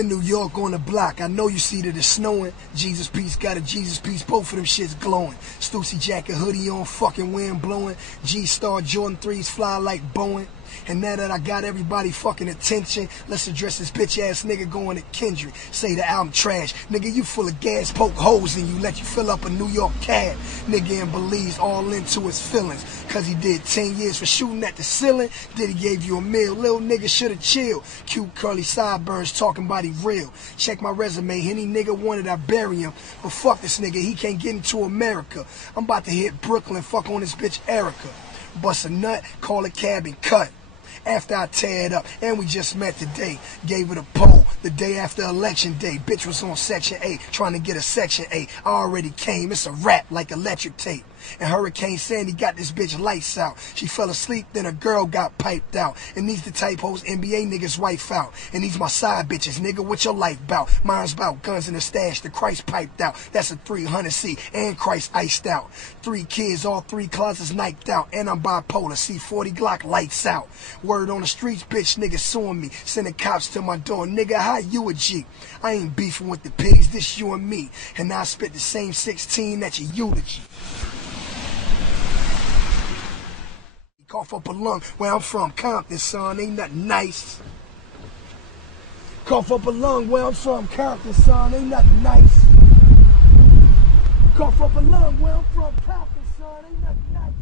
in New York on the block. I know you see that it's snowing. Jesus piece, got a Jesus piece. Both of them shits glowing. Stussy jacket, hoodie on, fucking wind blowing. G-Star Jordan 3s fly like Boeing. And now that I got everybody fucking attention, let's address this bitch ass nigga going to Kendrick. Say the album trash. Nigga, you full of gas, poke holes in you, let you fill up a New York cab. Nigga in Belize all into his feelings. Cause he did 10 years for shooting at the ceiling. Did he gave you a meal? Little nigga should've chilled. Cute curly sideburns talking about he real. Check my resume, any nigga wanted I bury him. But fuck this nigga, he can't get into America. I'm about to hit Brooklyn, fuck on this bitch Erica. Bust a nut, call a cab and cut. After I tear it up, and we just met today. Gave it a poll the day after election day. Bitch was on section 8, trying to get a section 8. I already came, it's a rap like electric tape. And Hurricane Sandy got this bitch lights out. She fell asleep, then a girl got piped out. And these the type hoes NBA niggas wife out. And these my side bitches, nigga, what your life bout? Mine's bout guns in the stash, the Christ piped out. That's a 300C, and Christ iced out. 3 kids, all 3 closets niked out. And I'm bipolar, C40 Glock lights out. Word on the streets, bitch, niggas suing me. Sending cops to my door, nigga, how you a G? I ain't beefing with the pigs, this you and me. And I spit the same 16 at your eulogy. Cough up a lung where I'm from, Compton, son, ain't nothing nice. Cough up a lung where I'm from, Compton, son, ain't nothing nice. Cough up a lung where I'm from, Compton, son, ain't nothing nice.